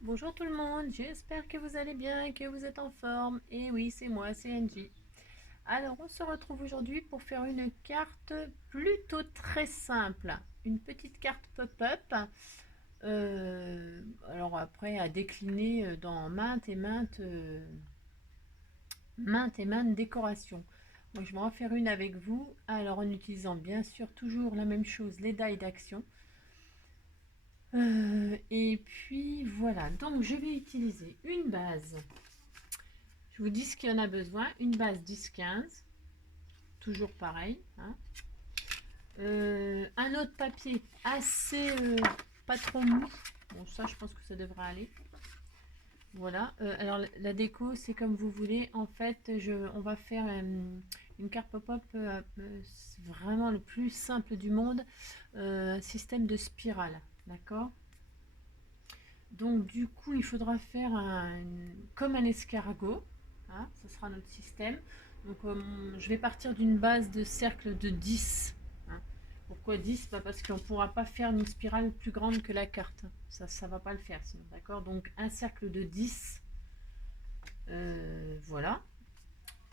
Bonjour tout le monde, j'espère que vous allez bien et que vous êtes en forme. Et oui, c'est moi, c'est Angie. Alors, on se retrouve aujourd'hui pour faire une carte plutôt très simple. Une petite carte pop-up. Alors après, à décliner dans maintes et maintes décorations. Donc, je vais en faire une avec vous. Alors, en utilisant bien sûr toujours la même chose, les die d'action. Et puis voilà, donc je vais utiliser une base. Je vous dis ce qu'il y en a besoin. Une base 10-15, toujours pareil. Hein. Un autre papier assez pas trop mou. Bon, ça, je pense que ça devrait aller. Voilà. Alors, la déco, c'est comme vous voulez. En fait, on va faire une carte pop-up vraiment le plus simple du monde. Un système de spirale. D'accord. Donc, du coup, il faudra faire comme un escargot. Hein, ce sera notre système. Donc, je vais partir d'une base de cercle de 10. Hein. Pourquoi 10? Parce qu'on ne pourra pas faire une spirale plus grande que la carte. Ça ne va pas le faire sinon. D'accord. Donc, un cercle de 10. Voilà.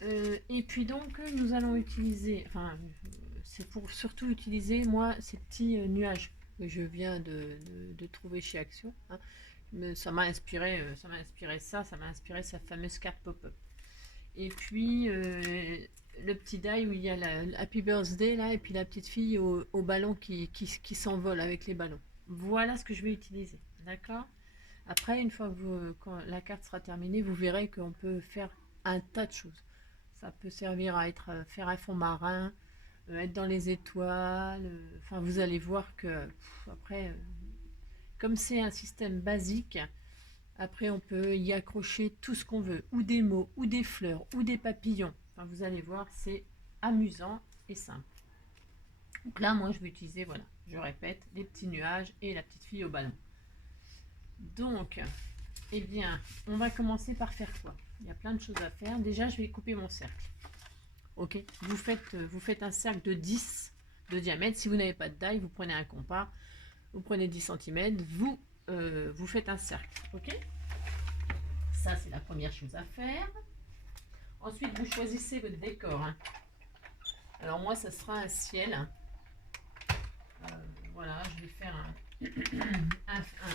Et puis donc, nous allons utiliser, enfin, c'est pour surtout utiliser, moi, ces petits nuages que je viens de trouver chez Action. Hein. Ça m'a inspiré, ça m'a inspiré sa fameuse carte pop-up. Et puis, le petit die où il y a la Happy Birthday, là, et puis la petite fille au ballon qui s'envole avec les ballons. Voilà ce que je vais utiliser. D'accord. Après, une fois que quand la carte sera terminée, vous verrez qu'on peut faire un tas de choses. Ça peut servir à faire un fond marin, être dans les étoiles. Enfin, vous allez voir que après, comme c'est un système basique, après on peut y accrocher tout ce qu'on veut, ou des mots, ou des fleurs, ou des papillons. Enfin, vous allez voir, c'est amusant et simple. Donc là, moi, je vais utiliser, voilà, je répète, les petits nuages et la petite fille au ballon. Donc, eh bien, on va commencer par faire quoi? Il y a plein de choses à faire. Déjà, je vais couper mon cercle. Ok, vous faites un cercle de 10 de diamètre. Si vous n'avez pas de taille, vous prenez un compas, vous prenez 10 cm, vous faites un cercle. Ok, ça c'est la première chose à faire. Ensuite, vous choisissez votre décor. Hein. Alors moi, ça sera un ciel. Voilà, je vais faire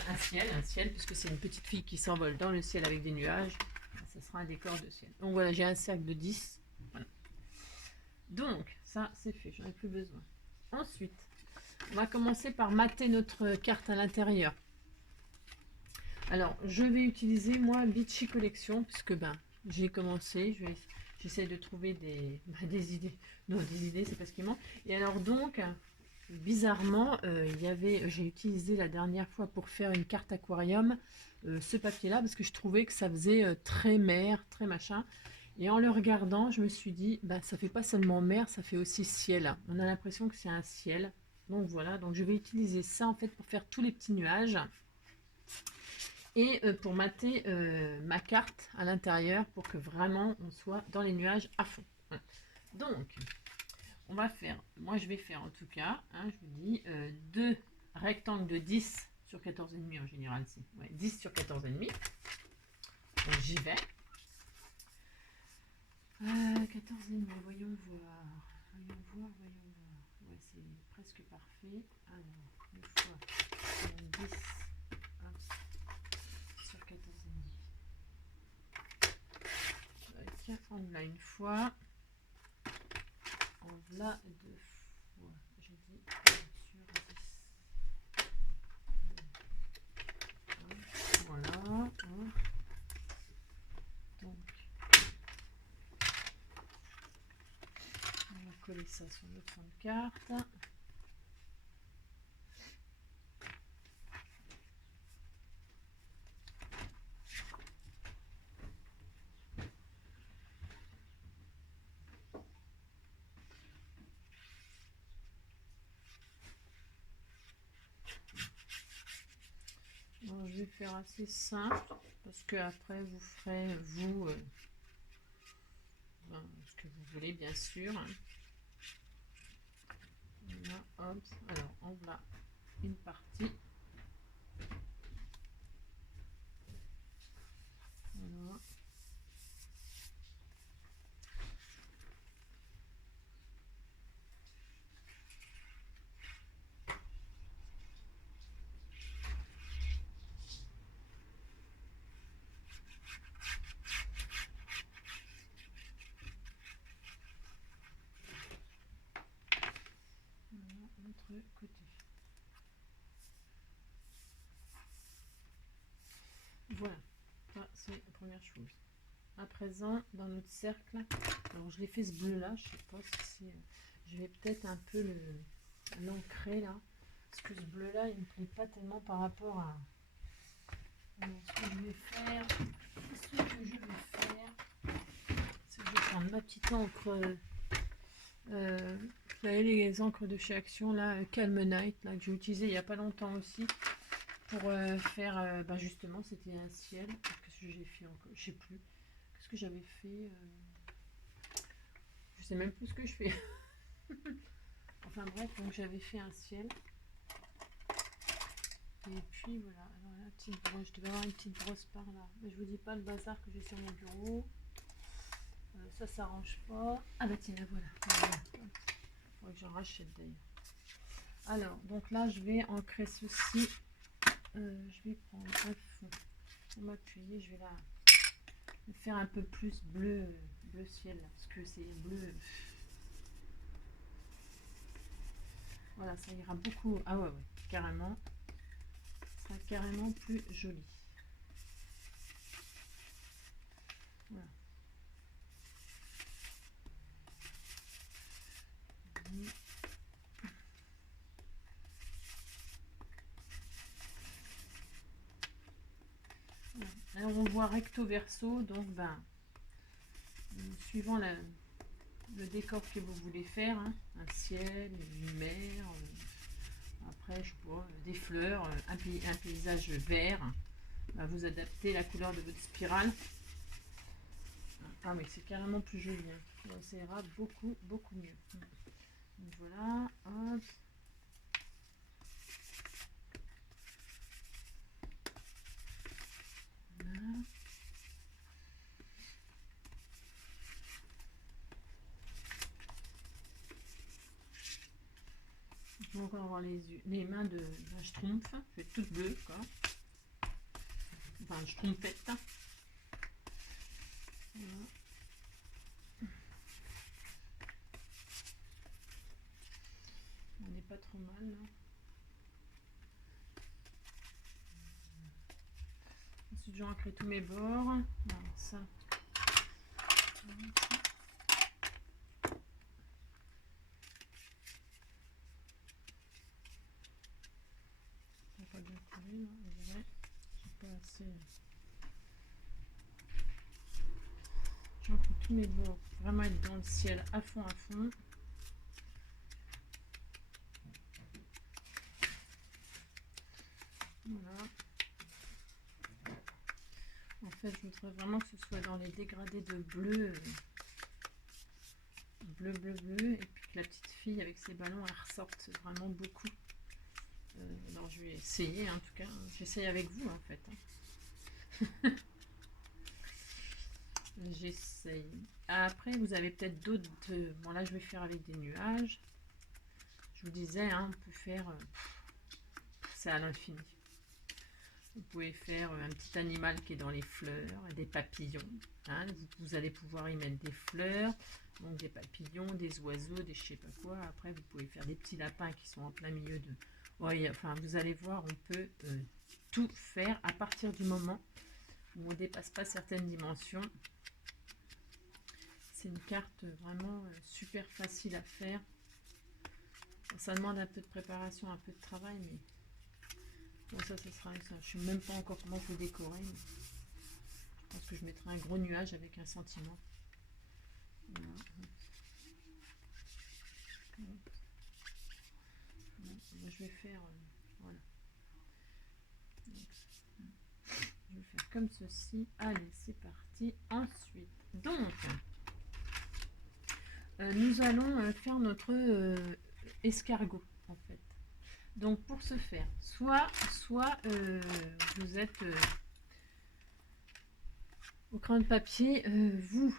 un ciel, puisque c'est une petite fille qui s'envole dans le ciel avec des nuages. Ça sera un décor de ciel. Donc voilà, j'ai un cercle de 10. Voilà. Donc, ça c'est fait, j'en ai plus besoin. Ensuite, on va commencer par mater notre carte à l'intérieur. Alors, je vais utiliser moi Beachy Collection, puisque j'ai commencé, j'essaie de trouver des idées. Non, des idées, c'est pas ce qui manque. Et alors donc, bizarrement, j'ai utilisé la dernière fois pour faire une carte aquarium ce papier-là, parce que je trouvais que ça faisait très mer, très machin. Et en le regardant, je me suis dit, ça fait pas seulement mer, ça fait aussi ciel. On a l'impression que c'est un ciel. Donc voilà, donc je vais utiliser ça en fait pour faire tous les petits nuages et pour mater ma carte à l'intérieur pour que vraiment on soit dans les nuages à fond. Voilà. Donc, on va faire, moi je vais faire en tout cas, hein, je vous dis, deux rectangles de 10 sur 14,5 en général, c'est 10 sur 14,5. Donc j'y vais. 14,5, voyons voir. Voyons voir, voyons voir. Ouais, c'est presque parfait. Alors, une fois 10 sur 14,5. Tiens, en voilà une fois. En voilà deux fois. Je dis sur 10. Voilà. Donc, on va coller ça sur notre fond de carte. Bon, je vais faire assez simple parce que après vous ferez ce que vous voulez bien sûr. Voilà, hop. Alors en voilà une partie. Voilà, ça c'est la première chose. À présent, dans notre cercle, alors je l'ai fait ce bleu là, je sais pas si c'est... Je vais peut-être un peu l'ancrer là, parce que ce bleu là, il me plaît pas tellement par rapport à... Alors, ce que je vais faire, c'est que je vais prendre ma petite encre, vous savez, les encres de chez Action là, Calm Night, là, que j'ai utilisé il y a pas longtemps aussi, pour faire, bah justement, c'était un ciel. Qu'est-ce que j'ai fait encore? Je sais plus. Qu'est-ce que j'avais fait? Je sais même plus ce que je fais. Enfin bref, donc j'avais fait un ciel. Et puis voilà, alors la petite brosse, je devais avoir une petite brosse par là. Mais je vous dis pas le bazar que j'ai sur mon bureau. Ça s'arrange pas. Ah bah tiens, voilà. Faudrait que j'en rachète d'ailleurs. Alors, donc là, je vais ancrer ceci. Je vais prendre un fond. Pour m'appuyer, je vais là faire un peu plus bleu, bleu ciel, là, parce que c'est bleu. Voilà, ça ira beaucoup. Ah ouais, ouais, carrément. Ça sera carrément plus joli. Voilà. Voilà. Alors on voit recto verso, donc ben, suivant le décor que vous voulez faire, hein, un ciel, une mer, après je sais pas, des fleurs, un paysage vert, ben, vous adaptez la couleur de votre spirale. Ah mais c'est carrément plus joli, hein. Ça ira beaucoup beaucoup mieux. Donc voilà, hop. Voilà. Je vais encore avoir les mains de la schtroumpf, je vais toute bleue quoi. Enfin schtroumpfette. Voilà. On n'est pas trop mal là. Ensuite j'ai ancré tous mes bords. Voilà, ça. Pas bien collé là, on dirait. J'ai pas assez. J'ancre tous mes bords pour vraiment être dans le ciel à fond à fond. Voilà. En fait, je voudrais vraiment que ce soit dans les dégradés de bleu, bleu, bleu, bleu, et puis que la petite fille avec ses ballons, elle ressorte vraiment beaucoup. Alors je vais essayer, en tout cas, j'essaye avec vous en fait. Hein. J'essaye. Après, vous avez peut-être d'autres. Bon, là, je vais faire avec des nuages. Je vous disais, hein, on peut faire. C'est à l'infini. Vous pouvez faire un petit animal qui est dans les fleurs, des papillons. Hein. Vous allez pouvoir y mettre des fleurs, donc des papillons, des oiseaux, des je sais pas quoi. Après, vous pouvez faire des petits lapins qui sont en plein milieu de. Ouais, enfin, vous allez voir, on peut tout faire à partir du moment où on ne dépasse pas certaines dimensions. C'est une carte vraiment super facile à faire. Ça demande un peu de préparation, un peu de travail, mais bon, ça sera ça. Je ne sais même pas encore comment je vais décorer. Mais je pense que je mettrai un gros nuage avec un sentiment. Voilà. Je vais faire voilà. Je vais faire comme ceci. Allez, c'est parti. Ensuite, donc, nous allons faire notre escargot en fait. Donc pour ce faire, soit vous êtes au crayon de papier, vous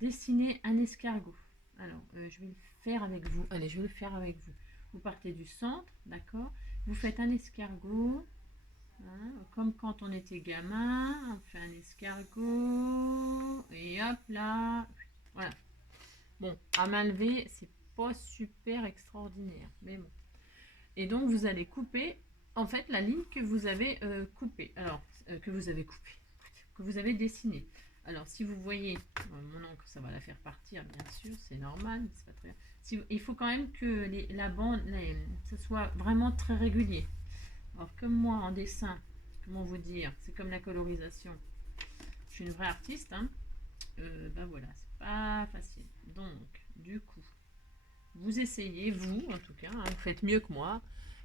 dessinez un escargot. Alors je vais le faire avec vous. Allez, je vais le faire avec vous. Vous partez du centre, d'accord. Vous faites un escargot, hein, comme quand on était gamin. On fait un escargot et hop là, voilà. Bon, à main levée, c'est pas super extraordinaire, mais bon. Et donc vous allez couper en fait la ligne que vous avez coupée. Alors, que vous avez coupée, que vous avez dessinée. Alors, si vous voyez, mon encre, ça va la faire partir, bien sûr, c'est normal, c'est pas très bien. Il faut quand même que la bande, ça soit vraiment très régulier. Alors, comme moi, en dessin, comment vous dire, c'est comme la colorisation. Je suis une vraie artiste, hein. Ben voilà, c'est pas facile. Donc, du coup, vous essayez, vous, en tout cas, hein, vous faites mieux que moi.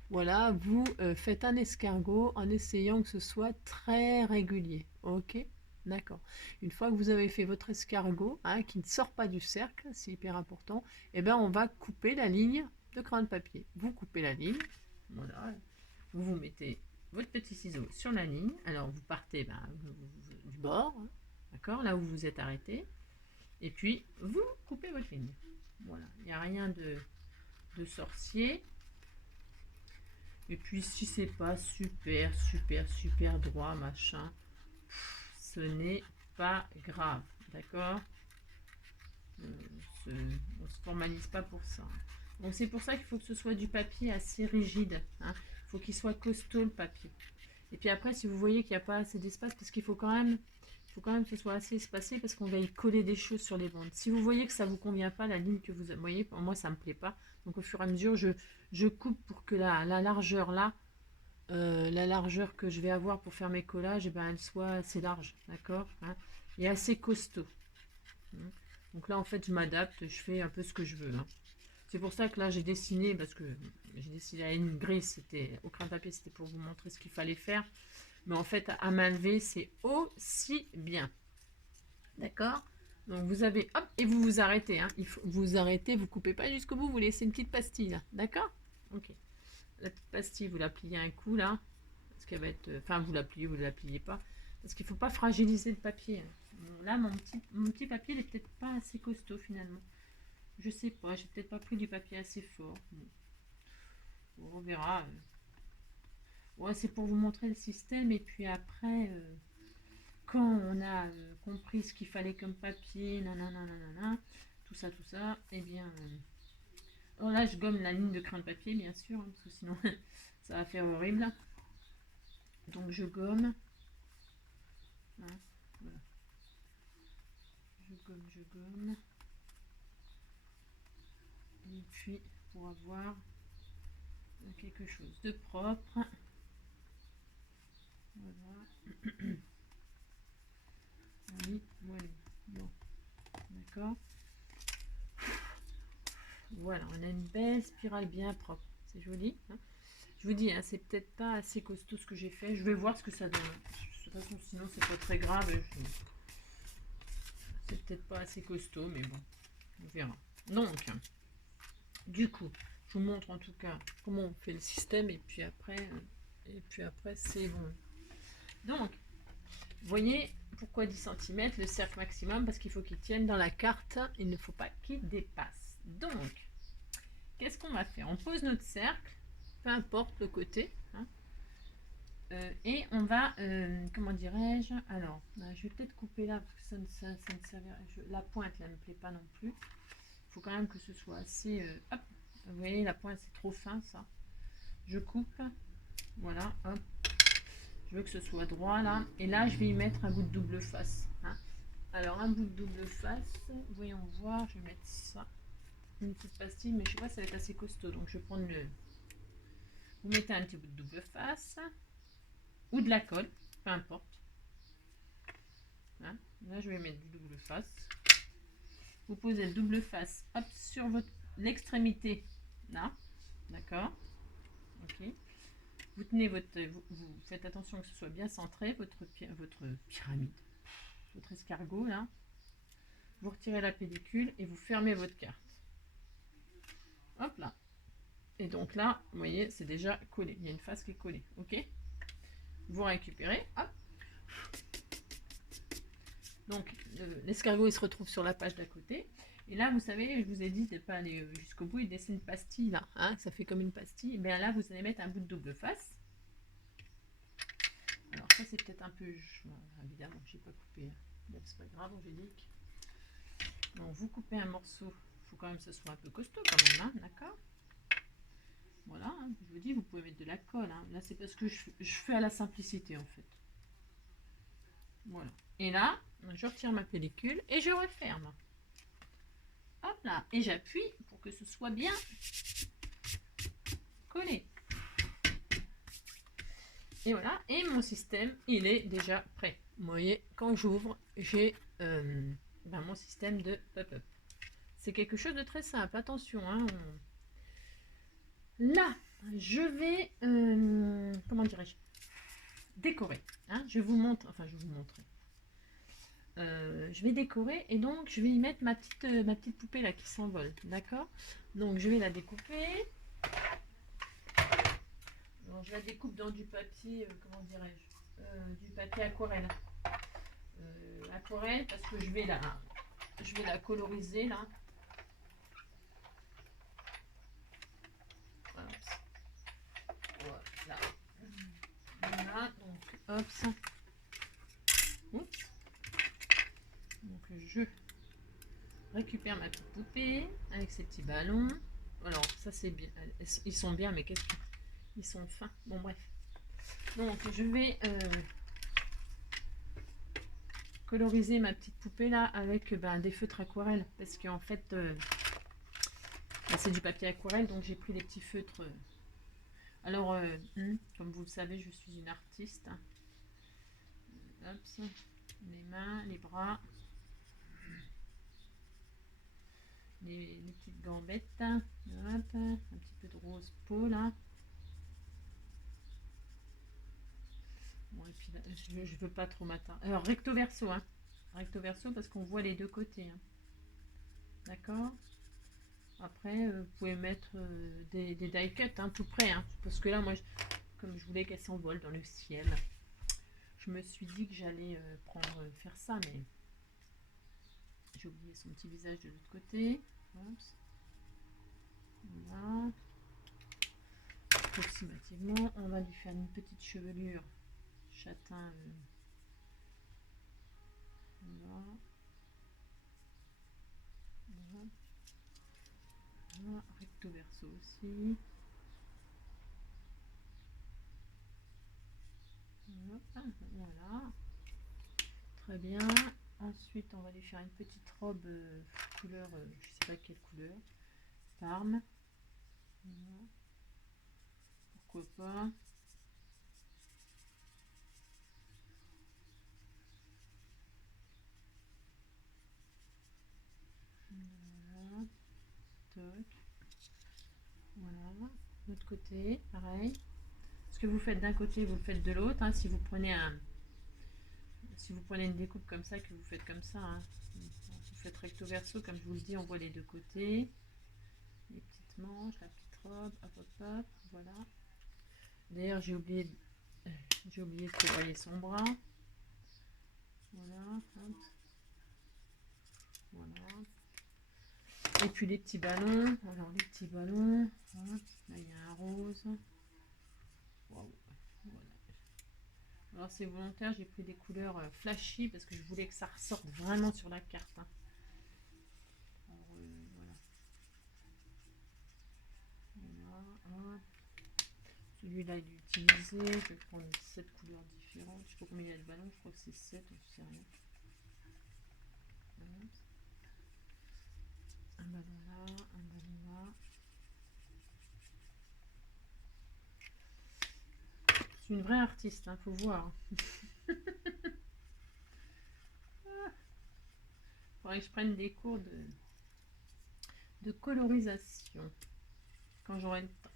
Voilà, vous faites un escargot en essayant que ce soit très régulier. Ok? D'accord. Une fois que vous avez fait votre escargot, hein, qui ne sort pas du cercle, c'est hyper important, et ben on va couper la ligne de crayon de papier. Vous coupez la ligne, voilà. Vous mettez votre petit ciseau sur la ligne. Alors vous partez du bord, hein, d'accord, là où vous êtes arrêté, et puis vous coupez votre ligne. Voilà, il n'y a rien de sorcier. Et puis si c'est pas super droit, machin, ce n'est pas grave, d'accord. On se formalise pas pour ça. Donc c'est pour ça qu'il faut que ce soit du papier assez rigide, hein. Il faut qu'il soit costaud le papier. Et puis après, si vous voyez qu'il n'y a pas assez d'espace, parce qu'il faut quand même que ce soit assez espacé, parce qu'on va y coller des choses sur les bandes. Si vous voyez que ça ne vous convient pas, la ligne que vous voyez, pour moi ça ne me plaît pas. Donc au fur et à mesure, je coupe pour que la largeur là, la largeur que je vais avoir pour faire mes collages, eh ben, elle soit assez large, d'accord, hein, et assez costaud. Donc là, en fait, je m'adapte, je fais un peu ce que je veux, hein. C'est pour ça que là, j'ai dessiné, parce que j'ai dessiné à une grille, c'était au crayon de papier, c'était pour vous montrer ce qu'il fallait faire. Mais en fait, à main levée, c'est aussi bien. D'accord? Donc vous avez, hop, et vous vous arrêtez, hein. Il faut vous arrêter, vous coupez pas jusqu'au bout, vous laissez une petite pastille, là. D'accord? Ok. La petite pastille, vous la pliez un coup, là. Parce qu'elle va être, enfin, vous la pliez pas. Parce qu'il ne faut pas fragiliser le papier, hein. Bon, là, mon petit papier, il est peut-être pas assez costaud, finalement. Je sais pas, j'ai peut-être pas pris du papier assez fort. Bon, on verra. Ouais, c'est pour vous montrer le système, et puis après... quand on a compris ce qu'il fallait comme papier, nanana, tout ça, et bien... alors là, je gomme la ligne de crayon de papier, bien sûr, hein, parce que sinon, ça va faire horrible. Donc, je gomme. Hein, voilà. Je gomme. Et puis, pour avoir quelque chose de propre. Voilà. Oui, voilà. Bon, d'accord. Voilà, on a une belle spirale bien propre. C'est joli, hein. Je vous dis, hein, c'est peut-être pas assez costaud ce que j'ai fait. Je vais voir ce que ça donne. De toute façon, sinon, c'est pas très grave. C'est peut-être pas assez costaud, mais bon, on verra. Donc, du coup, je vous montre en tout cas comment on fait le système, et puis après, c'est bon. Donc, vous voyez pourquoi 10 cm, le cercle maximum, parce qu'il faut qu'il tienne dans la carte, il ne faut pas qu'il dépasse. Donc, qu'est-ce qu'on va faire? On pose notre cercle, peu importe le côté, hein, et on va, comment dirais-je, alors, je vais peut-être couper là, parce que ça ne servira, la pointe là ne me plaît pas non plus. Il faut quand même que ce soit assez, hop, vous voyez, la pointe c'est trop fin, ça. Je coupe, voilà, hop. Je veux que ce soit droit là, et là je vais y mettre un bout de double face, hein. Alors un bout de double face, voyons voir, je vais mettre ça, une petite pastille, mais je sais pas si ça va être assez costaud, donc je vais prendre le... Vous mettez un petit bout de double face, ou de la colle, peu importe, hein. Là je vais mettre du double face. Vous posez le double face, hop, sur l'extrémité, là, d'accord, ok. Vous tenez vous faites attention que ce soit bien centré, votre pyramide, votre escargot, là. Vous retirez la pellicule et vous fermez votre carte. Hop là. Et donc là, vous voyez, c'est déjà collé. Il y a une face qui est collée, ok. Vous récupérez, hop. Donc, l'escargot, il se retrouve sur la page d'à côté. Et là, vous savez, je vous ai dit de ne pas aller jusqu'au bout, il dessine une pastille, là, hein, ça fait comme une pastille. Et bien là, vous allez mettre un bout de double face. Alors ça, c'est peut-être un peu... évidemment, je n'ai pas coupé. C'est pas grave, Angélique. Donc, vous coupez un morceau. Il faut quand même que ce soit un peu costaud quand même, hein, d'accord. Voilà, hein, je vous dis, vous pouvez mettre de la colle. Hein. Là, c'est parce que je fais à la simplicité, en fait. Voilà. Et là, je retire ma pellicule et je referme. Hop là. Et j'appuie pour que ce soit bien collé. Et voilà. Et mon système, il est déjà prêt. Vous voyez, quand j'ouvre, j'ai mon système de pop-up. C'est quelque chose de très simple. Attention, hein, là, je vais, comment dirais-je, décorer. Hein, je vous montre, enfin, je vais vous montrer. Je vais décorer et donc je vais y mettre ma petite poupée là qui s'envole, d'accord? Donc je vais la découper. Donc, je la découpe dans du papier, comment dirais-je, du papier aquarelle. Aquarelle parce que je vais la coloriser là. Voilà. Voilà, donc hop ça. Oups. Donc je récupère ma petite poupée avec ses petits ballons. Alors ça c'est bien, ils sont bien, mais qu'est-ce qu'ils sont fins. Bon bref. Donc je vais coloriser ma petite poupée là avec des feutres aquarelles parce qu'en fait c'est du papier aquarelle, donc j'ai pris les petits feutres. Alors comme vous le savez, je suis une artiste. Hop, les mains, les bras, les petites gambettes. Hop, un petit peu de rose peau là. Bon, et puis là, je veux pas trop m'atteindre. Alors recto verso, hein. Recto verso parce qu'on voit les deux côtés. Hein. D'accord. Après, vous pouvez mettre des die cuts hein, tout près. Hein, parce que là, moi, comme je voulais qu'elle s'envole dans le ciel, je me suis dit que j'allais faire ça, mais j'ai oublié son petit visage de l'autre côté. Oups. Voilà. Approximativement, on va lui faire une petite chevelure châtain. Voilà. Voilà. Voilà. Recto verso aussi. Voilà. Très bien. Ensuite, on va lui faire une petite robe couleur, je sais pas quelle couleur. Parme. Voilà. Pourquoi pas. Voilà. Toc. Voilà. L'autre côté, pareil. Ce que vous faites d'un côté, vous le faites de l'autre. Hein. Si vous prenez une découpe comme ça, que vous faites comme ça, hein. Vous faites recto verso, comme je vous le dis, on voit les deux côtés. Les petites manches, la petite robe, hop hop hop, voilà. D'ailleurs, j'ai oublié de prévoyer son bras. Voilà, hop. Voilà. Et puis les petits ballons. Alors les petits ballons, hop. Là il y a un rose. Wow. Voilà. Alors c'est volontaire, j'ai pris des couleurs flashy parce que je voulais que ça ressorte vraiment sur la carte. Hein. Alors, voilà. Voilà. Celui-là il est utilisé. Je vais prendre 7 couleurs différentes. Je sais pas combien il y a de ballons, je crois que c'est 7, je sais rien. Voilà. Un ballon là, un ballon là. Je suis une vraie artiste, hein, faut voir. Faudrait que je prenne des cours de colorisation quand j'aurai le temps.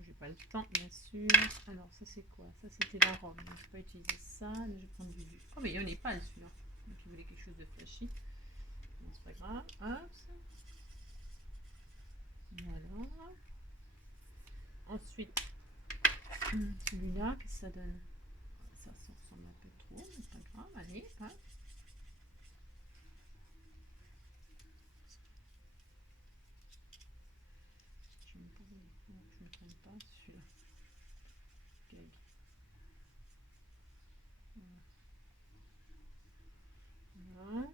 J'ai pas le temps, bien sûr. Alors, ça c'est quoi? Ça c'était la robe. Donc, je peux pas utiliser ça. Là, je vais prendre du. Oh, mais il y en a pas celui-là. Donc, il voulait quelque chose de flashy. Bon, c'est pas grave. Hop. Voilà. Ensuite, celui-là, qu'est-ce que ça donne? Ça ressemble un peu trop, mais c'est pas grave. Allez, hop. Je ne prends pas celui-là. Okay. Voilà.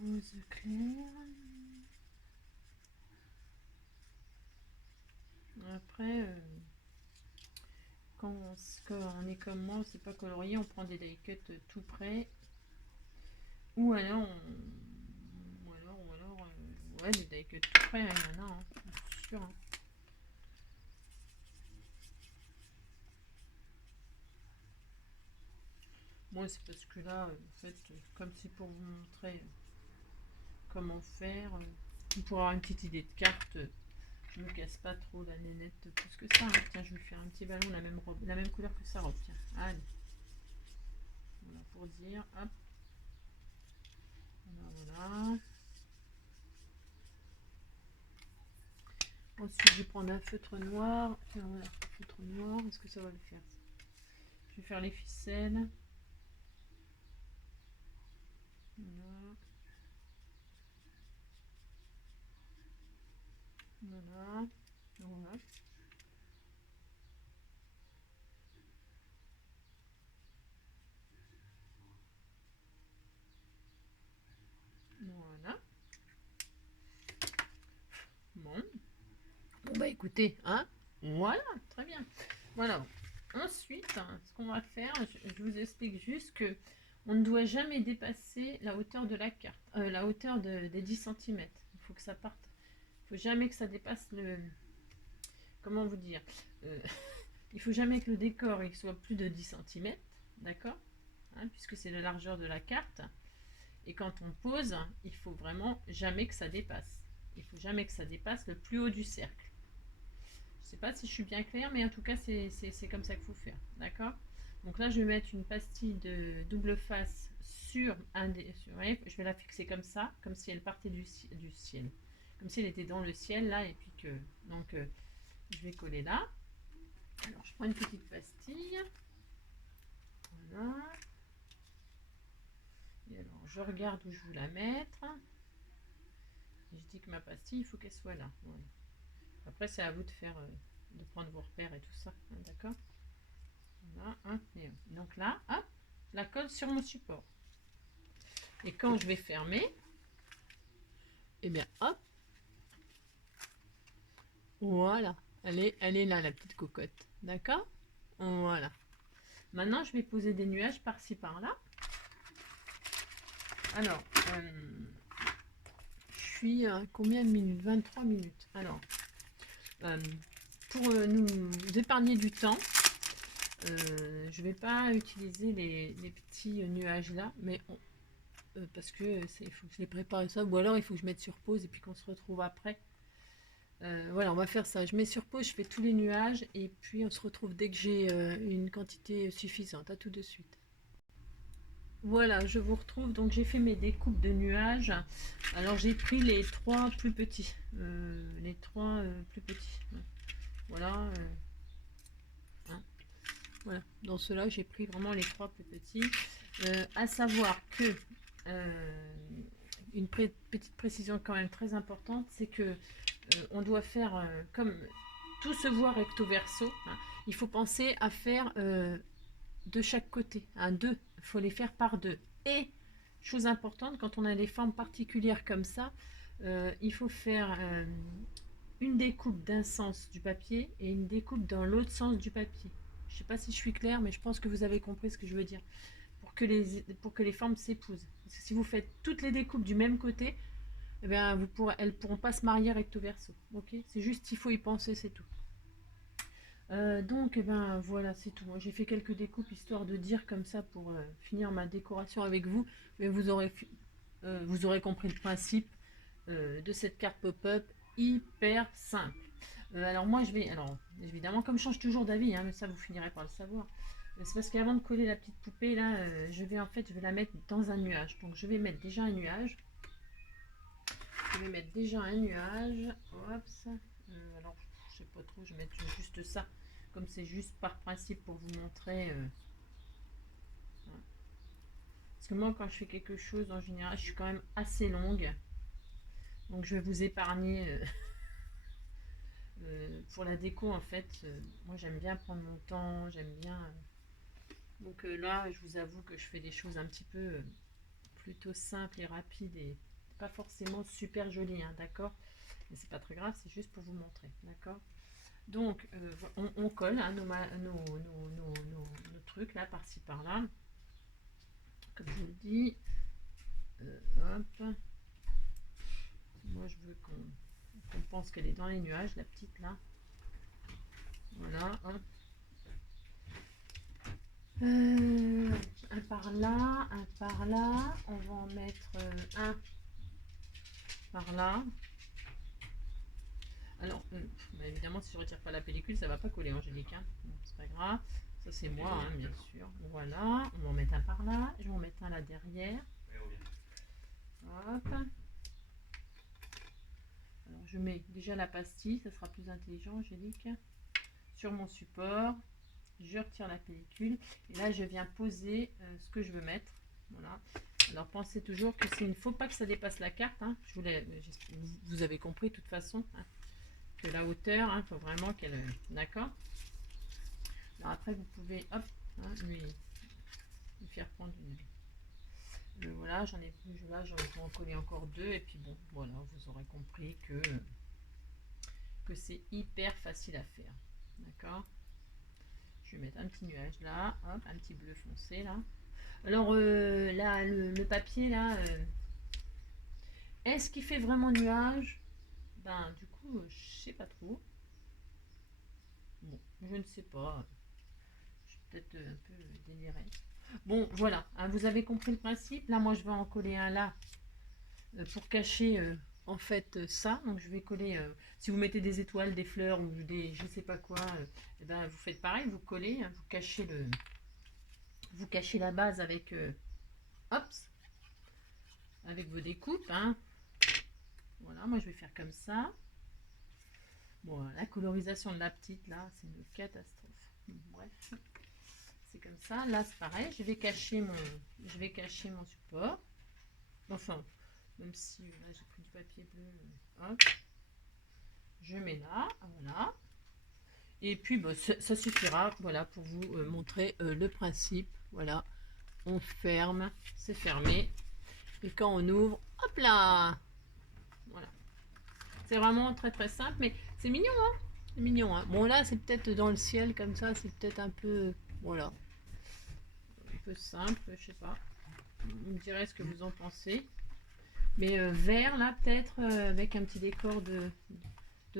Rose clair. quand on est comme moi, on ne sait pas colorier, on prend des die cuts tout près. Ou alors, ouais, des die cuts tout près, il y en a, hein, c'est sûr. Hein. Moi, c'est parce que là, en fait, comme c'est pour vous montrer comment faire, pour avoir une petite idée de carte, je me casse pas trop la nénette plus que ça. Hein. Tiens, je vais faire un petit ballon, la même robe, la même couleur que sa robe. Tiens, allez. Voilà, pour dire, hop. Voilà. Ensuite, je vais prendre un feutre noir. Tiens, voilà, feutre noir. Est-ce que ça va le faire? Je vais faire les ficelles. Voilà. Voilà. Voilà. Voilà. Bon. Bon, bah écoutez, hein. Voilà, très bien. Voilà. Ensuite, ce qu'on va faire, je vous explique juste que on ne doit jamais dépasser la hauteur de la carte, la hauteur des 10 cm. Il faut que ça parte. Il faut jamais que ça dépasse le... Comment vous dire il faut jamais que le décor il soit plus de 10 cm, d'accord, hein, puisque c'est la largeur de la carte. Et quand on pose, il faut vraiment jamais que ça dépasse. Il faut jamais que ça dépasse le plus haut du cercle. Je sais pas si je suis bien claire, mais en tout cas, c'est comme ça qu'il faut faire, d'accord. Donc là, je vais mettre une pastille de double face sur un des... je vais la fixer comme ça, comme si elle partait du ciel. Comme si elle était dans le ciel, là, et puis que... Donc, je vais coller là. Alors, je prends une petite pastille. Voilà. Et alors, je regarde où je veux la mettre. Et je dis que ma pastille, il faut qu'elle soit là. Voilà. Après, c'est à vous de faire, de prendre vos repères et tout ça. Hein, d'accord. Voilà, hein, et donc là, hop, je la colle sur mon support. Et quand je vais fermer, et bien hop, voilà, elle est là la petite cocotte, d'accord. Voilà. Maintenant, je vais poser des nuages par-ci par-là. Alors, je suis à combien de minutes? 23 minutes. Alors, pour nous épargner du temps, je vais pas utiliser les petits nuages là, mais parce que il faut que je les prépare ça, ou alors il faut que je mette sur pause et puis qu'on se retrouve après. Voilà, on va faire ça. Je mets sur pause, je fais tous les nuages et puis on se retrouve dès que j'ai une quantité suffisante. À tout de suite. Voilà, je vous retrouve. Donc j'ai fait mes découpes de nuages. Alors j'ai pris les trois plus petits. Les trois plus petits. Voilà. Hein. Voilà. Dans ceux-là, j'ai pris vraiment les trois plus petits. À savoir que une petite précision quand même très importante, c'est que on doit faire comme tout se voit recto verso. Hein, il faut penser à faire de chaque côté, hein, deux. Il faut les faire par deux. Et chose importante, quand on a des formes particulières comme ça, il faut faire une découpe d'un sens du papier et une découpe dans l'autre sens du papier. Je ne sais pas si je suis claire, mais je pense que vous avez compris ce que je veux dire. Pour que les formes s'épousent. Parce que si vous faites toutes les découpes du même côté, eh bien, elles ne pourront pas se marier recto verso. Okay, c'est juste, il faut y penser, c'est tout. Donc, eh ben, voilà, c'est tout. J'ai fait quelques découpes histoire de dire comme ça pour finir ma décoration avec vous. Mais vous aurez compris le principe de cette carte pop-up hyper simple. Alors moi, alors évidemment, comme je change toujours d'avis, hein, mais ça vous finirez par le savoir. C'est parce qu'avant de coller la petite poupée, là, je vais la mettre dans un nuage. Donc je vais mettre déjà un nuage. Je vais mettre déjà un nuage. Hop. Alors, je sais pas trop, je vais mettre juste ça. Comme c'est juste par principe pour vous montrer. Voilà. Parce que moi, quand je fais quelque chose, en général, je suis quand même assez longue. Donc, je vais vous épargner. Pour la déco, en fait, moi, j'aime bien prendre mon temps. J'aime bien. Donc là, je vous avoue que je fais des choses un petit peu plutôt simples et rapides et pas forcément super jolies, hein, d'accord. Mais c'est pas très grave, c'est juste pour vous montrer, d'accord. Donc, on colle hein, nos trucs là, par-ci par-là. Comme je vous le dis. Hop. Moi, je veux qu'on pense qu'elle est dans les nuages, la petite là. Voilà. Hein. Un par là, un par là. On va en mettre un par là. Alors, bah évidemment, si je retire pas la pellicule, ça va pas coller, Angélique. Hein. Bon, c'est pas grave. Ça, c'est moi, hein, bien sûr. Voilà. On va en mettre un par là. Je vais en mettre un là derrière. Hop. Alors, je mets déjà la pastille. Ça sera plus intelligent, Angélique. Sur mon support. Je retire la pellicule. Et là, je viens poser ce que je veux mettre. Voilà. Alors, pensez toujours que il ne faut pas que ça dépasse la carte. Hein. Vous avez compris de toute façon. Hein. Que la hauteur, il faut vraiment qu'elle... D'accord. Alors après, vous pouvez, hop, hein, lui faire prendre une... voilà, j'en ai plus, là, j'en ai en coller encore deux. Et puis bon, voilà, vous aurez compris que c'est hyper facile à faire. D'accord. Je vais mettre un petit nuage là, hop, un petit bleu foncé là. Alors là, le papier là, est-ce qu'il fait vraiment nuage? Ben du coup, je sais pas trop. Bon, je ne sais pas. Je suis peut-être un peu délirée. Bon, voilà, hein, vous avez compris le principe. Là, moi, je vais en coller un là pour cacher en fait ça. Donc, je vais coller. Si vous mettez des étoiles, des fleurs ou des je sais pas quoi, eh ben, vous faites pareil. Vous collez, hein, vous cachez la base avec hop, avec vos découpes. Hein. Voilà, moi, je vais faire comme ça. Bon, la colorisation de la petite là, c'est une catastrophe. Bref. C'est comme ça. Là, c'est pareil. Je vais cacher mon support. Enfin, même si là, j'ai pris du papier bleu. Hop. Je mets là. Voilà. Et puis, bon, ça suffira. Voilà, pour vous montrer le principe. Voilà. On ferme. C'est fermé. Et quand on ouvre, hop là. Voilà. C'est vraiment très très simple. Mais c'est mignon, hein. C'est mignon, hein. Bon, là, c'est peut-être dans le ciel comme ça. C'est peut-être un peu... Voilà. Un peu simple, je sais pas. Vous me direz ce que vous en pensez. Mais vert là peut-être avec un petit décor de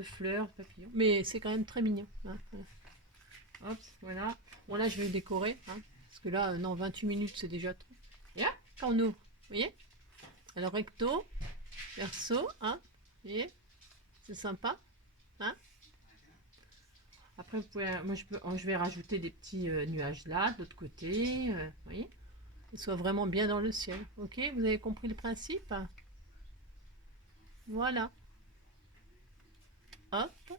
fleurs, papillons. Mais c'est quand même très mignon. Hein, voilà. Hop, voilà. Bon là je vais décorer. Hein, parce que là, non, 28 minutes c'est déjà trop. Et là, quand on ouvre, vous voyez. Alors recto, verso, hein. Vous voyez. C'est sympa. Hein. Après, vous pouvez, moi je vais rajouter des petits nuages là, de l'autre côté. Vous voyez. Qu'ils soient vraiment bien dans le ciel. Ok, vous avez compris le principe? Voilà. Hop.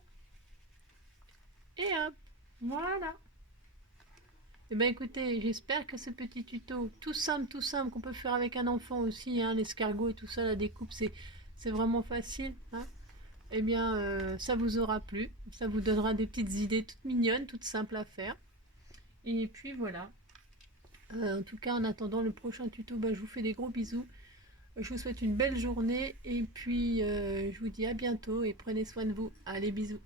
Et hop. Voilà. Et bien écoutez, j'espère que ce petit tuto tout simple qu'on peut faire avec un enfant aussi, hein, l'escargot et tout ça, la découpe, c'est vraiment facile. Hein. Eh bien, ça vous aura plu. Ça vous donnera des petites idées toutes mignonnes, toutes simples à faire. Et puis voilà. En tout cas, en attendant le prochain tuto, ben, je vous fais des gros bisous. Je vous souhaite une belle journée et puis je vous dis à bientôt et prenez soin de vous. Allez, bisous.